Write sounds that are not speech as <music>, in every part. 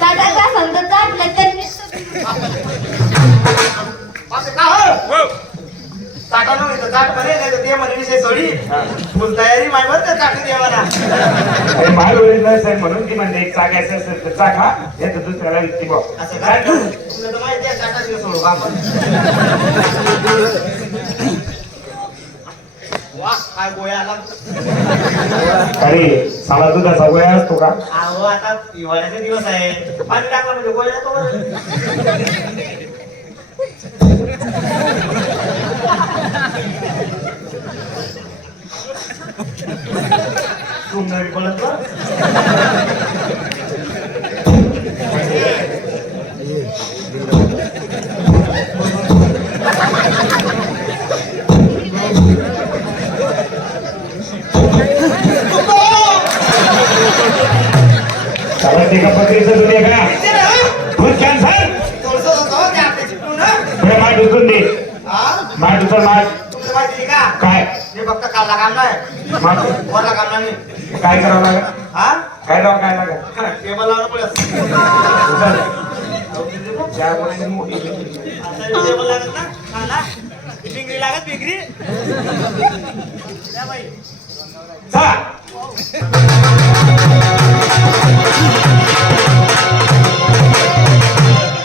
दादाचा संतचा आपल्या त्यांनी नाही तर तयारी माय बरं त्या चाटी देवाला अरे माल ओरिजिनल असेल म्हणून ती म्हणते एक चाक असं असेल तर चाक हा तर दुसऱ्याला विकते बा असं काय तुला तर माहिती आहे चाटाशी सोडू का आपण काय आला. अरे साला दुधाचा गोळ्या असतो का? अहो आता हिवाळ्याचे दिवस आहे. पाणी टाकलं म्हणजे. तुमचं बोलत ते का पत्रीचं दूध आहे का दूध कॅन्सर. पुढे माठ उचलून दे. हा? माठ उचल माठ काय? मी फक्त काढला काम नाही वरला काम नाही काय करावं लागेल? हा काय काय लागेल? टेबल लावणं पडेल चार गोळ्यांची मोठी टेबल लागत ना पिंगरी लागत पिंगरी या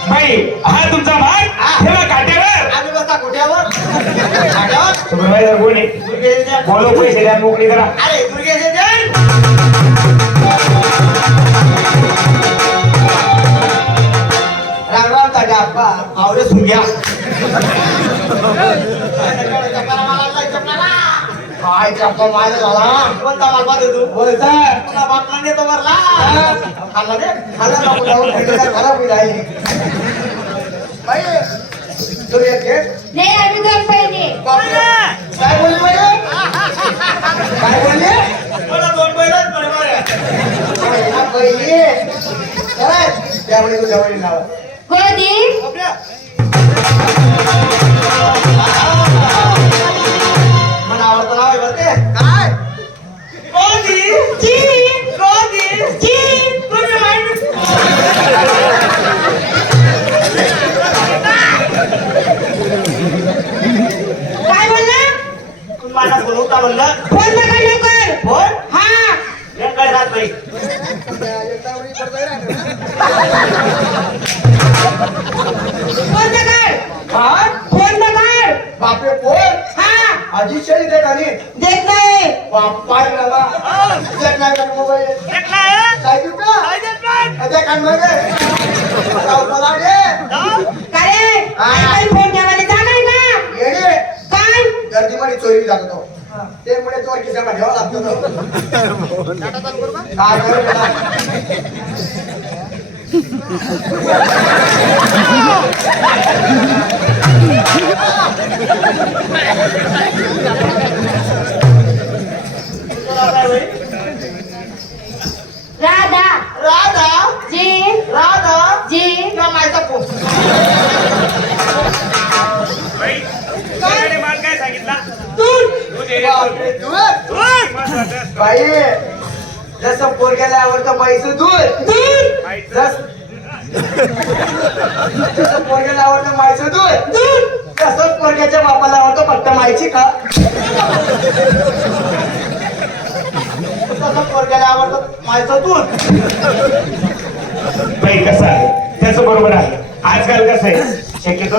बाई हा तुमचा माठ ठेवा काट्यावर. आम्ही बसता कुठ्यावर? खाट्यावर सुपरवायझर कोण? आहे दुर्गेश जैन. बोलो पैसे द्या मोकळी करा. अरे दुर्गेश जैन. राम राम ताजा आप्पा आवडे सुग्या. <laughs> काय चप्पा माझा झाला कोणता माल पाहतो तू? बोलता तुला बापला नेतो वरला? खाल्ला दे. खाल्ला नको जाऊ थंडीचा <laughs> खराब होईल आहे बाई सूर्य घेत नाही आम्ही दोन पहिले काय बोलले पहिले काय बोलले? मला दोन पहिलेच म्हणे मारे पहिली त्यामुळे तुझ्या वडील नाव गोदी मला होता म्हणलं? फोन नका लवकर. फोन हा. एक काय राहत नाही फोन काय फोन नका बापरे फोन हा. आजी शेळी देत आणि देत नाही. बाप पाय लावा देत नाही का मोबाईल? काय देऊ का अरे काय मागे मला दे काय रे? आपण फोन ठेवायला जाणार ना येडे. काय? गर्दीमध्ये चोरी जात होतो ते मुळे तो खिशाला घ्यावा लागतो तो. काय करू <laughs> बाई जसं पोरग्याला आवडतं बाईचं दूध. जसं पोरग्याला आवडतं माईचं दूध. तसंच पोरग्याच्या बापाला आवडतं फक्त माईची का तसं पोरग्याला आवडतं मायचं दूध. बाई कसं आहे? त्याचं बरोबर आहे. आजकाल कसं आहे? शक्यतो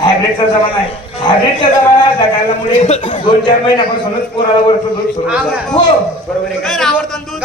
हायब्रिडचा जमाना आहे हायब्रिडचा जमाना असला कारणामुळे दोन चार महिन्यापासूनच पोराला वरचं दूध सुरू. हो बरोबर आहे का? आवडतं दूध